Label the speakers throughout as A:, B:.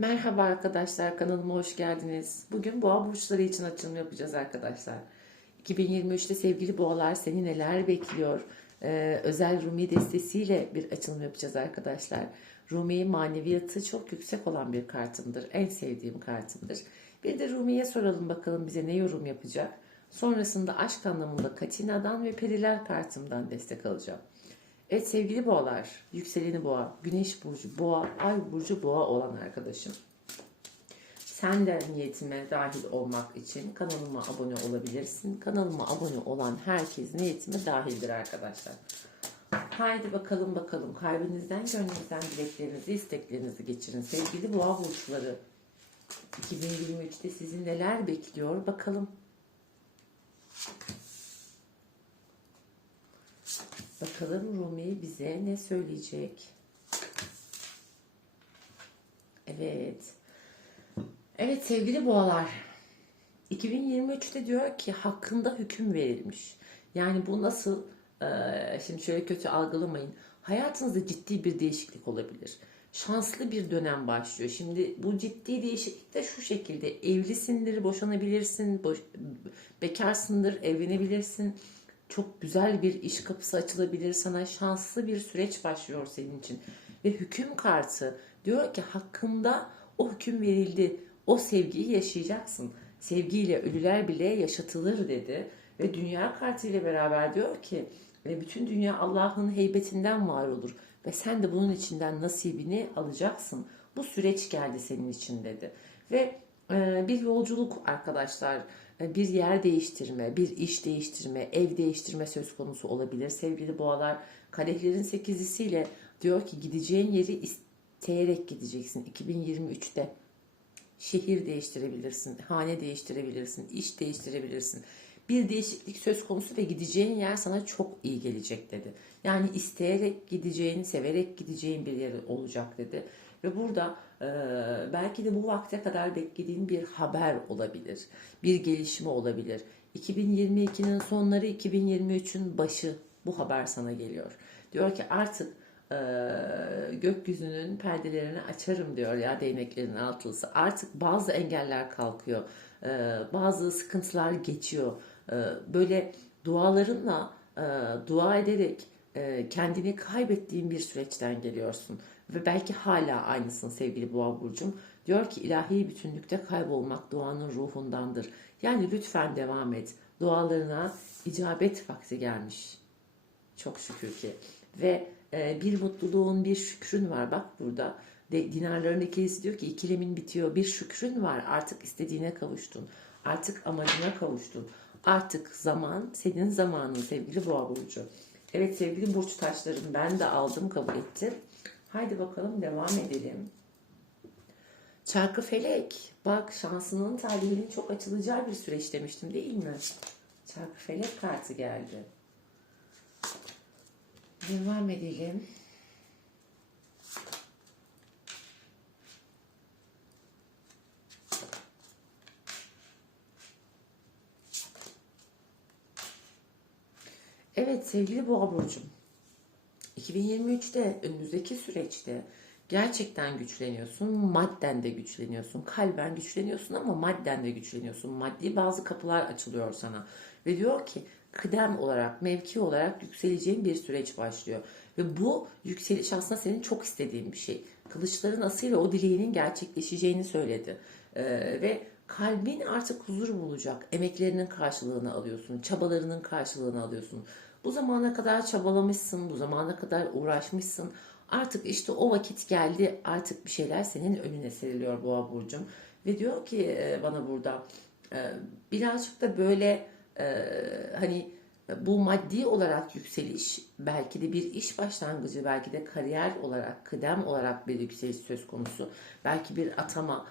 A: Merhaba arkadaşlar kanalıma hoş geldiniz. Bugün boğa burçları için açılım yapacağız arkadaşlar. 2023'te sevgili boğalar seni neler bekliyor? Ee, özel Rumi destesiyle bir açılım yapacağız arkadaşlar. Rumi maneviyatı çok yüksek olan bir kartımdır. En sevdiğim kartımdır. Bir de Rumi'ye soralım bakalım bize ne yorum yapacak. Sonrasında aşk anlamında Katina'dan ve Periler kartımdan destek alacağım. Evet sevgili boğalar, yükseleni boğa, güneş burcu boğa, ay burcu boğa olan arkadaşım. Sen de niyetime dahil olmak için kanalıma abone olabilirsin. Kanalıma abone olan herkes niyetime dahildir arkadaşlar. Haydi bakalım bakalım kalbinizden gönlünüzden dileklerinizi isteklerinizi geçirin. Sevgili boğa burçları 2023'te sizi neler bekliyor bakalım. Bakalım Rumi bize ne söyleyecek? Evet. Evet sevgili boğalar. 2023'te diyor ki hakkında hüküm verilmiş. Yani bu nasıl? Ee, şimdi şöyle kötü algılamayın. Hayatınızda ciddi bir değişiklik olabilir. Şanslı bir dönem başlıyor. Şimdi bu ciddi değişiklik de şu şekilde. Evlisindir, boşanabilirsin, boş, bekarsındır, evlenebilirsin çok güzel bir iş kapısı açılabilir sana. Şanslı bir süreç başlıyor senin için. Ve hüküm kartı diyor ki hakkında o hüküm verildi. O sevgiyi yaşayacaksın. Sevgiyle ölüler bile yaşatılır dedi. Ve dünya kartı ile beraber diyor ki ve bütün dünya Allah'ın heybetinden var olur. Ve sen de bunun içinden nasibini alacaksın. Bu süreç geldi senin için dedi. Ve bir yolculuk arkadaşlar bir yer değiştirme, bir iş değiştirme, ev değiştirme söz konusu olabilir. Sevgili boğalar, kadehlerin sekizlisiyle diyor ki gideceğin yeri isteyerek gideceksin 2023'te. Şehir değiştirebilirsin, hane değiştirebilirsin, iş değiştirebilirsin. Bir değişiklik söz konusu ve gideceğin yer sana çok iyi gelecek dedi. Yani isteyerek gideceğin, severek gideceğin bir yer olacak dedi. Ve burada e, belki de bu vakte kadar beklediğin bir haber olabilir. Bir gelişme olabilir. 2022'nin sonları 2023'ün başı bu haber sana geliyor. Diyor ki artık e, gökyüzünün perdelerini açarım diyor ya değneklerin altılısı. Artık bazı engeller kalkıyor. E, bazı sıkıntılar geçiyor. E, böyle dualarınla e, dua ederek e, kendini kaybettiğin bir süreçten geliyorsun ve belki hala aynısın sevgili Boğa burcum. Diyor ki ilahi bütünlükte kaybolmak duanın ruhundandır. Yani lütfen devam et. Dualarına icabet vakti gelmiş. Çok şükür ki. Ve e, bir mutluluğun, bir şükrün var. Bak burada de, dinarların ikilisi diyor ki ikilemin bitiyor. Bir şükrün var. Artık istediğine kavuştun. Artık amacına kavuştun. Artık zaman senin zamanın sevgili Boğa burcu. Evet sevgili burç taşlarım ben de aldım kabul ettim. Haydi bakalım devam edelim. Çarkı felek. Bak şansının talihinin çok açılacağı bir süreç demiştim değil mi? Çarkı felek kartı geldi. Devam edelim. Evet sevgili Boğa Burcu'm. 2023'te önümüzdeki süreçte gerçekten güçleniyorsun. Madden de güçleniyorsun. Kalben güçleniyorsun ama madden de güçleniyorsun. Maddi bazı kapılar açılıyor sana. Ve diyor ki kıdem olarak, mevki olarak yükseleceğin bir süreç başlıyor. Ve bu yükseliş aslında senin çok istediğin bir şey. Kılıçların asıyla o dileğinin gerçekleşeceğini söyledi. Ee, ve kalbin artık huzur bulacak. Emeklerinin karşılığını alıyorsun. Çabalarının karşılığını alıyorsun. Bu zamana kadar çabalamışsın, bu zamana kadar uğraşmışsın. Artık işte o vakit geldi. Artık bir şeyler senin önüne seriliyor Boğa burcum ve diyor ki e, bana burada e, birazcık da böyle e, hani bu maddi olarak yükseliş, belki de bir iş başlangıcı, belki de kariyer olarak, kıdem olarak bir yükseliş söz konusu. Belki bir atama.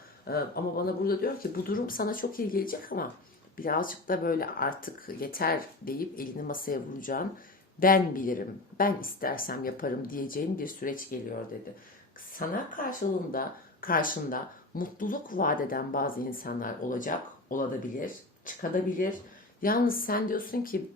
A: Ama bana burada diyor ki bu durum sana çok iyi gelecek ama birazcık da böyle artık yeter deyip elini masaya vuracağın ben bilirim, ben istersem yaparım diyeceğin bir süreç geliyor dedi. Sana karşılığında, karşında mutluluk vaat eden bazı insanlar olacak, olabilir, çıkabilir. Yalnız sen diyorsun ki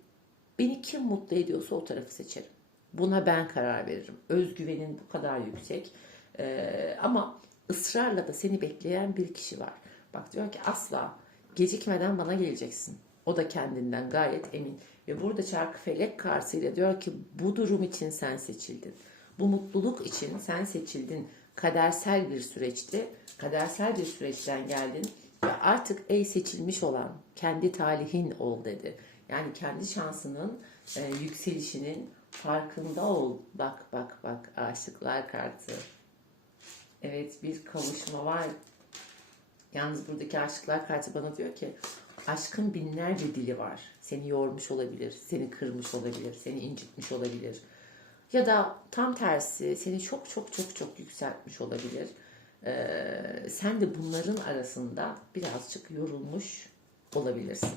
A: beni kim mutlu ediyorsa o tarafı seçerim. Buna ben karar veririm. Özgüvenin bu kadar yüksek. Ee, ama ısrarla da seni bekleyen bir kişi var. Bak diyor ki asla gecikmeden bana geleceksin. O da kendinden gayet emin. Ve burada çarkı felek kartıyla diyor ki bu durum için sen seçildin. Bu mutluluk için sen seçildin. Kadersel bir süreçti. Kadersel bir süreçten geldin. Ve artık ey seçilmiş olan kendi talihin ol dedi. Yani kendi şansının e, yükselişinin farkında ol. Bak bak bak aşıklar kartı. Evet bir kavuşma var. Yalnız buradaki aşıklar kartı bana diyor ki aşkın binlerce dili var. Seni yormuş olabilir, seni kırmış olabilir, seni incitmiş olabilir. Ya da tam tersi seni çok çok çok çok yükseltmiş olabilir. Ee, sen de bunların arasında birazcık yorulmuş olabilirsin.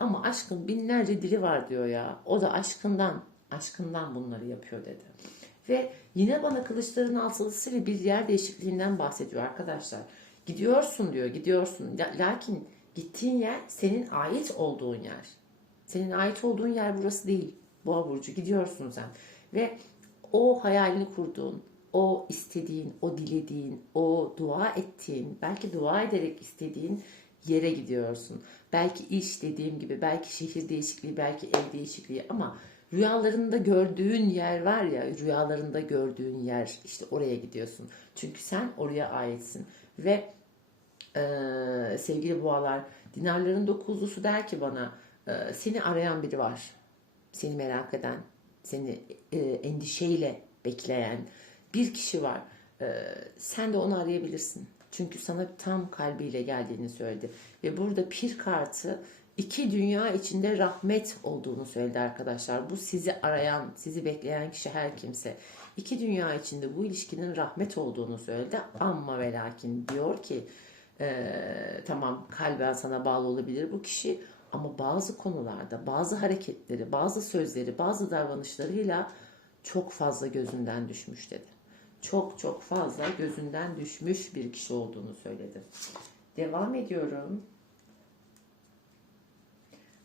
A: Ama aşkın binlerce dili var diyor ya. O da aşkından, aşkından bunları yapıyor dedi. Ve yine bana kılıçların altılısıyla bir yer değişikliğinden bahsediyor arkadaşlar. Gidiyorsun diyor, gidiyorsun. La- Lakin gittiğin yer senin ait olduğun yer. Senin ait olduğun yer burası değil. Boğa burcu gidiyorsun sen. Ve o hayalini kurduğun, o istediğin, o dilediğin, o dua ettiğin, belki dua ederek istediğin yere gidiyorsun. Belki iş dediğim gibi, belki şehir değişikliği, belki ev değişikliği ama rüyalarında gördüğün yer var ya, rüyalarında gördüğün yer işte oraya gidiyorsun. Çünkü sen oraya aitsin. Ve ee, sevgili boğalar, dinarların dokuzlusu der ki bana, e, seni arayan biri var. Seni merak eden, seni e, endişeyle bekleyen bir kişi var. Ee, sen de onu arayabilirsin. Çünkü sana tam kalbiyle geldiğini söyledi. Ve burada pir kartı iki dünya içinde rahmet olduğunu söyledi arkadaşlar. Bu sizi arayan, sizi bekleyen kişi her kimse. İki dünya içinde bu ilişkinin rahmet olduğunu söyledi. Ama ve lakin diyor ki ee, tamam kalben sana bağlı olabilir bu kişi ama bazı konularda bazı hareketleri, bazı sözleri, bazı davranışlarıyla çok fazla gözünden düşmüş dedi. Çok çok fazla gözünden düşmüş bir kişi olduğunu söyledi. Devam ediyorum.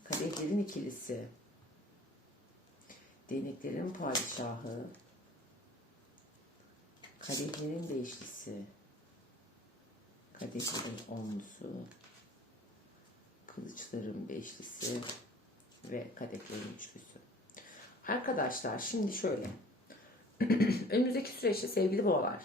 A: Kadehlerin ikilisi. Değneklerin padişahı. Kadehlerin değişlisi. Kadehlerin onlusu, kılıçların beşlisi ve kadehlerin üçlüsü. Arkadaşlar şimdi şöyle. Önümüzdeki süreçte sevgili boğalar.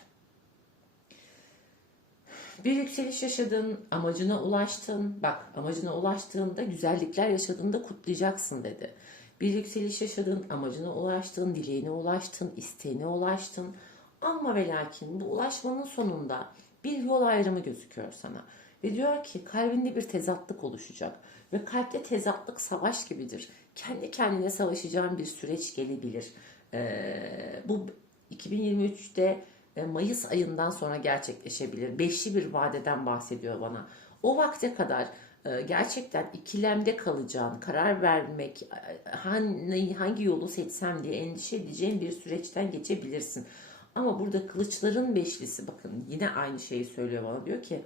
A: Bir yükseliş yaşadın, amacına ulaştın. Bak amacına ulaştığında güzellikler yaşadığında kutlayacaksın dedi. Bir yükseliş yaşadın, amacına ulaştın, dileğine ulaştın, isteğine ulaştın. Ama ve lakin bu ulaşmanın sonunda bir yol ayrımı gözüküyor sana. Ve diyor ki kalbinde bir tezatlık oluşacak. Ve kalpte tezatlık savaş gibidir. Kendi kendine savaşacağın bir süreç gelebilir. Ee, bu 2023'te e, Mayıs ayından sonra gerçekleşebilir. Beşli bir vadeden bahsediyor bana. O vakte kadar e, gerçekten ikilemde kalacağın, karar vermek, e, hangi, yolu seçsem diye endişe edeceğin bir süreçten geçebilirsin. Ama burada kılıçların beşlisi bakın yine aynı şeyi söylüyor bana. Diyor ki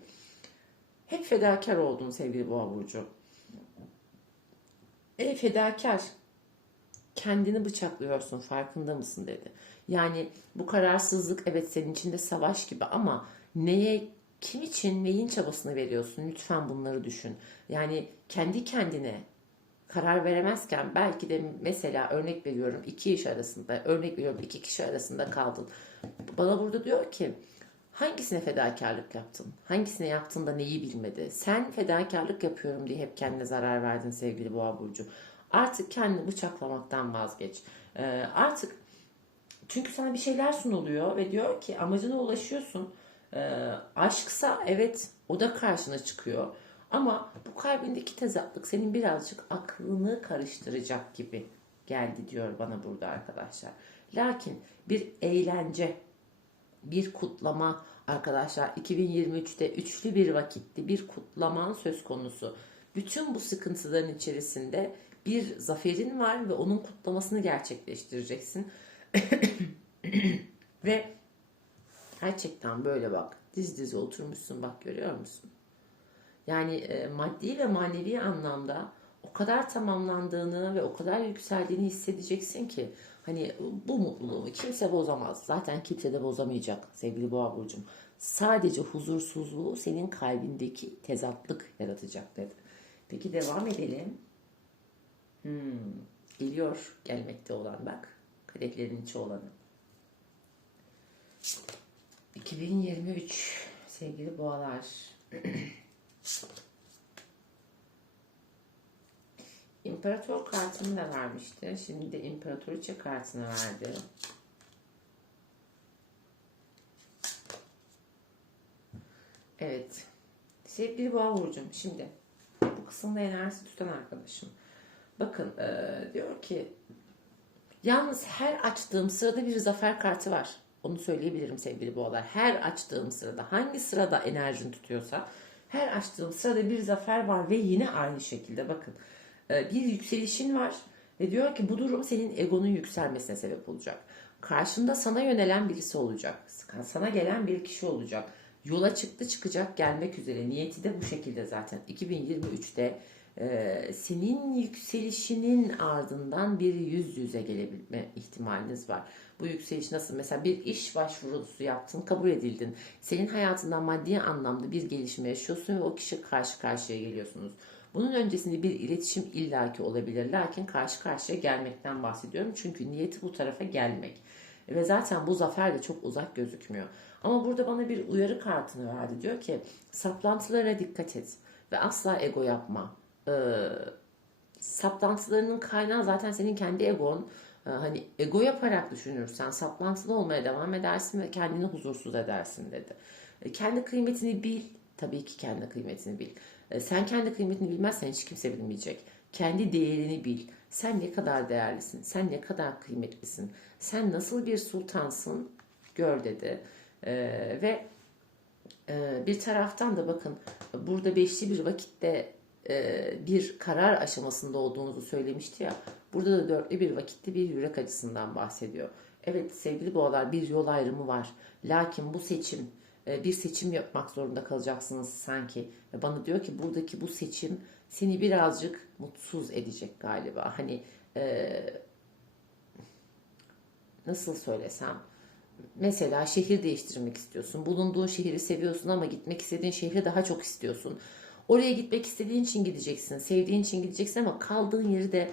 A: hep fedakar oldun sevgili boğa burcu. E fedakar kendini bıçaklıyorsun farkında mısın dedi. Yani bu kararsızlık evet senin içinde savaş gibi ama neye kim için neyin çabasını veriyorsun lütfen bunları düşün. Yani kendi kendine karar veremezken belki de mesela örnek veriyorum iki iş arasında örnek veriyorum iki kişi arasında kaldın. Bana burada diyor ki hangisine fedakarlık yaptın? Hangisine yaptın da neyi bilmedi? Sen fedakarlık yapıyorum diye hep kendine zarar verdin sevgili boğa burcu. Artık kendini bıçaklamaktan vazgeç. Ee, artık çünkü sana bir şeyler sunuluyor ve diyor ki amacına ulaşıyorsun. Ee, aşksa evet o da karşına çıkıyor. Ama bu kalbindeki tezatlık senin birazcık aklını karıştıracak gibi geldi diyor bana burada arkadaşlar. Lakin bir eğlence, bir kutlama arkadaşlar 2023'te üçlü bir vakitti bir kutlaman söz konusu. Bütün bu sıkıntıların içerisinde bir zaferin var ve onun kutlamasını gerçekleştireceksin. ve gerçekten böyle bak diz dize oturmuşsun bak görüyor musun? Yani e, maddi ve manevi anlamda o kadar tamamlandığını ve o kadar yükseldiğini hissedeceksin ki hani bu mutluluğu kimse bozamaz. Zaten kimse de bozamayacak sevgili Boğa burcum. Sadece huzursuzluğu senin kalbindeki tezatlık yaratacak dedi. Peki devam edelim. Hmm, geliyor gelmekte olan bak. Kadehlerin içi olanı. 2023 sevgili boğalar. İmparator kartını da vermişti. Şimdi de İmparatoriçe kartını verdi. Evet. Sevgili boğa burcum şimdi bu kısımda enerjisi tutan arkadaşım. Bakın eee, diyor ki yalnız her açtığım sırada bir zafer kartı var. Onu söyleyebilirim sevgili boğalar. Her açtığım sırada hangi sırada enerjin tutuyorsa her açtığım sırada bir zafer var ve yine aynı şekilde bakın e, bir yükselişin var ve diyor ki bu durum senin egonun yükselmesine sebep olacak. Karşında sana yönelen birisi olacak. Sana gelen bir kişi olacak. Yola çıktı çıkacak gelmek üzere. Niyeti de bu şekilde zaten. 2023'te e, senin yükselişinin ardından bir yüz yüze gelebilme ihtimaliniz var. Bu yükseliş nasıl? Mesela bir iş başvurusu yaptın, kabul edildin. Senin hayatından maddi anlamda bir gelişme yaşıyorsun ve o kişi karşı karşıya geliyorsunuz. Bunun öncesinde bir iletişim illaki olabilir. Lakin karşı karşıya gelmekten bahsediyorum. Çünkü niyeti bu tarafa gelmek. Ve zaten bu zafer de çok uzak gözükmüyor. Ama burada bana bir uyarı kartını verdi. Diyor ki saplantılara dikkat et ve asla ego yapma. Ee, saplantılarının kaynağı zaten senin kendi egon. Ee, hani ego yaparak düşünürsen saplantılı olmaya devam edersin ve kendini huzursuz edersin dedi. Ee, kendi kıymetini bil. Tabii ki kendi kıymetini bil. Ee, sen kendi kıymetini bilmezsen hiç kimse bilmeyecek. Kendi değerini bil. Sen ne kadar değerlisin? Sen ne kadar kıymetlisin? Sen nasıl bir sultansın? Gör dedi. Ee, ve e, bir taraftan da bakın burada beşli bir vakitte e, bir karar aşamasında olduğunuzu söylemişti ya. Burada da dörtlü bir vakitte bir yürek acısından bahsediyor. Evet sevgili boğalar bir yol ayrımı var. Lakin bu seçim e, bir seçim yapmak zorunda kalacaksınız sanki. Bana diyor ki buradaki bu seçim seni birazcık mutsuz edecek galiba. Hani e, nasıl söylesem mesela şehir değiştirmek istiyorsun. Bulunduğun şehri seviyorsun ama gitmek istediğin şehri daha çok istiyorsun. Oraya gitmek istediğin için gideceksin, sevdiğin için gideceksin ama kaldığın yeri de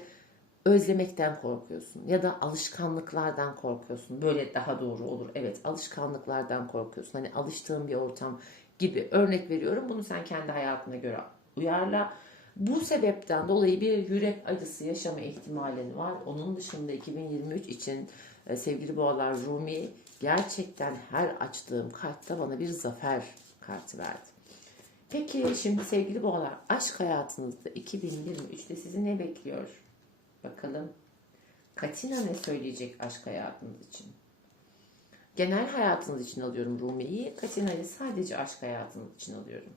A: özlemekten korkuyorsun ya da alışkanlıklardan korkuyorsun. Böyle daha doğru olur. Evet, alışkanlıklardan korkuyorsun. Hani alıştığın bir ortam gibi. Örnek veriyorum. Bunu sen kendi hayatına göre uyarla. Bu sebepten dolayı bir yürek acısı yaşama ihtimalin var. Onun dışında 2023 için e, sevgili boğalar Rumi gerçekten her açtığım kartta bana bir zafer kartı verdi. Peki şimdi sevgili boğalar aşk hayatınızda 2023'te sizi ne bekliyor? Bakalım. Katina ne söyleyecek aşk hayatınız için? Genel hayatınız için alıyorum Rumi'yi. Katina'yı sadece aşk hayatınız için alıyorum.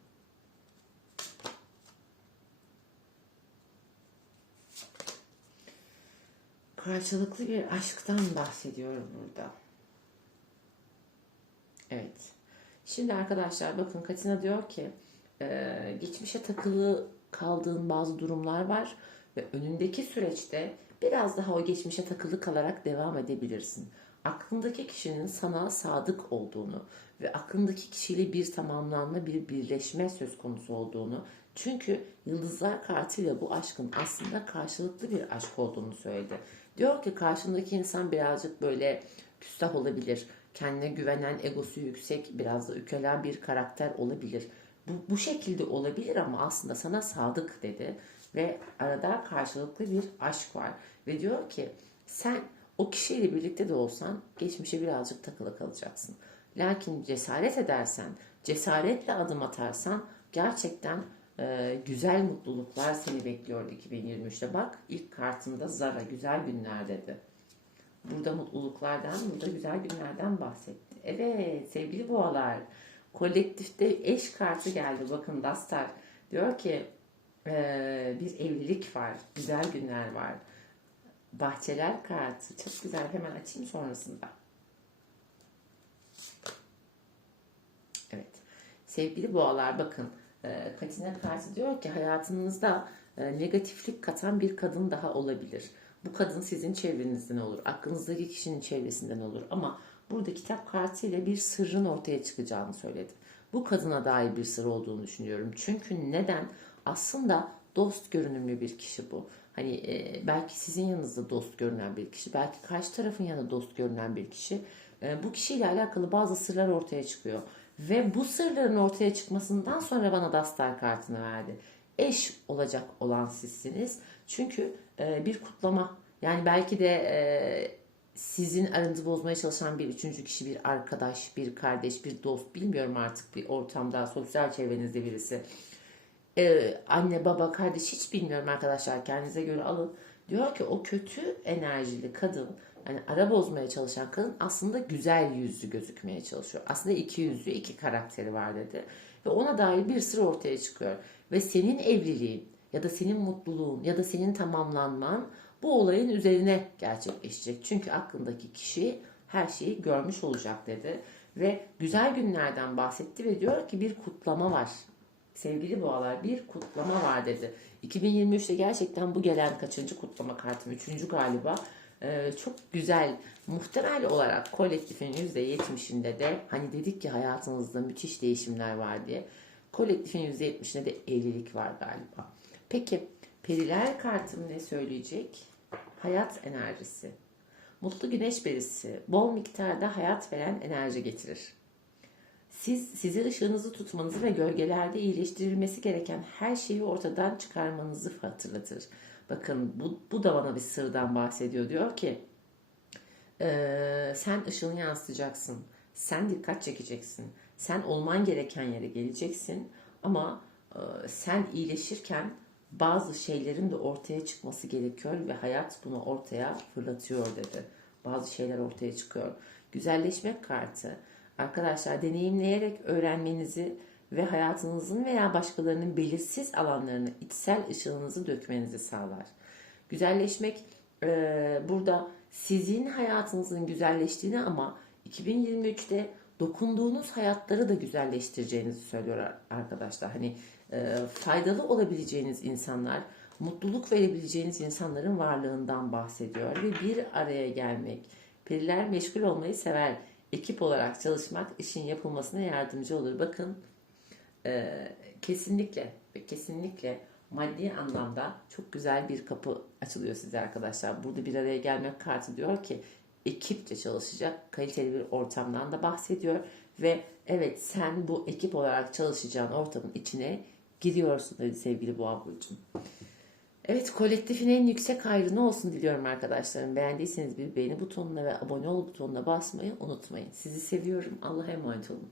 A: Karşılıklı bir aşktan bahsediyorum burada. Evet. Şimdi arkadaşlar bakın Katina diyor ki e, geçmişe takılı kaldığın bazı durumlar var ve önündeki süreçte biraz daha o geçmişe takılı kalarak devam edebilirsin. Aklındaki kişinin sana sadık olduğunu ve aklındaki kişiyle bir tamamlanma, bir birleşme söz konusu olduğunu çünkü Yıldızlar kartıyla bu aşkın aslında karşılıklı bir aşk olduğunu söyledi. Diyor ki karşındaki insan birazcık böyle küstah olabilir. Kendine güvenen, egosu yüksek, biraz da ükelen bir karakter olabilir. Bu, bu şekilde olabilir ama aslında sana sadık dedi. Ve arada karşılıklı bir aşk var. Ve diyor ki sen o kişiyle birlikte de olsan geçmişe birazcık takılı kalacaksın. Lakin cesaret edersen, cesaretle adım atarsan gerçekten e, güzel mutluluklar seni bekliyor 2023'te. Bak ilk kartımda Zara güzel günler dedi. Burada mutluluklardan, burada güzel günlerden bahsetti. Evet sevgili boğalar, kolektifte eş kartı geldi. Bakın Dastar diyor ki e, bir evlilik var, güzel günler var. Bahçeler kartı çok güzel. Hemen açayım sonrasında. Evet. Sevgili boğalar bakın. E, Katina kartı diyor ki hayatınızda e, negatiflik katan bir kadın daha olabilir. Bu kadın sizin çevrenizden olur. Aklınızdaki kişinin çevresinden olur. Ama burada kitap kartıyla bir sırrın ortaya çıkacağını söyledi. Bu kadına dair bir sır olduğunu düşünüyorum. Çünkü neden? Aslında dost görünümlü bir kişi bu. Hani e, belki sizin yanınızda dost görünen bir kişi, belki karşı tarafın yanında dost görünen bir kişi. E, bu kişiyle alakalı bazı sırlar ortaya çıkıyor. Ve bu sırların ortaya çıkmasından sonra bana Dastar kartını verdi. Eş olacak olan sizsiniz. Çünkü e, bir kutlama. Yani belki de e, sizin aranızı bozmaya çalışan bir üçüncü kişi, bir arkadaş, bir kardeş, bir dost bilmiyorum artık bir ortamda, sosyal çevrenizde birisi. Ee, anne, baba, kardeş hiç bilmiyorum arkadaşlar kendinize göre alın. Diyor ki o kötü enerjili kadın yani ara bozmaya çalışan kadın aslında güzel yüzlü gözükmeye çalışıyor. Aslında iki yüzlü iki karakteri var dedi. Ve ona dair bir sır ortaya çıkıyor. Ve senin evliliğin ya da senin mutluluğun ya da senin tamamlanman bu olayın üzerine gerçekleşecek. Çünkü aklındaki kişi her şeyi görmüş olacak dedi. Ve güzel günlerden bahsetti ve diyor ki bir kutlama var. Sevgili boğalar bir kutlama var dedi. 2023'te gerçekten bu gelen kaçıncı kutlama kartım? Üçüncü galiba. Ee, çok güzel. Muhtemel olarak kolektifin %70'inde de hani dedik ki hayatınızda müthiş değişimler var diye. Kolektifin %70'inde de evlilik var galiba. Peki periler kartım ne söyleyecek? Hayat enerjisi. Mutlu güneş berisi bol miktarda hayat veren enerji getirir. Siz size ışığınızı tutmanızı ve gölgelerde iyileştirilmesi gereken her şeyi ortadan çıkarmanızı hatırlatır. Bakın bu, bu da bana bir sırdan bahsediyor. Diyor ki "Eee, sen ışığını yansıtacaksın. Sen dikkat çekeceksin. Sen olman gereken yere geleceksin. Ama e, sen iyileşirken bazı şeylerin de ortaya çıkması gerekiyor ve hayat bunu ortaya fırlatıyor dedi. Bazı şeyler ortaya çıkıyor. Güzelleşmek kartı. Arkadaşlar deneyimleyerek öğrenmenizi ve hayatınızın veya başkalarının belirsiz alanlarını içsel ışığınızı dökmenizi sağlar. Güzelleşmek e, burada sizin hayatınızın güzelleştiğini ama 2023'te dokunduğunuz hayatları da güzelleştireceğinizi söylüyor arkadaşlar. Hani e, faydalı olabileceğiniz insanlar, mutluluk verebileceğiniz insanların varlığından bahsediyor ve bir araya gelmek. Periler meşgul olmayı sever. Ekip olarak çalışmak işin yapılmasına yardımcı olur. Bakın e, kesinlikle ve kesinlikle maddi anlamda çok güzel bir kapı açılıyor size arkadaşlar. Burada bir araya gelmek kartı diyor ki ekipçe çalışacak kaliteli bir ortamdan da bahsediyor ve evet sen bu ekip olarak çalışacağın ortamın içine giriyorsun dedi sevgili Boğa Burcu'm. Evet kolektifin en yüksek hayrını olsun diliyorum arkadaşlarım. Beğendiyseniz bir beğeni butonuna ve abone ol butonuna basmayı unutmayın. Sizi seviyorum. Allah'a emanet olun.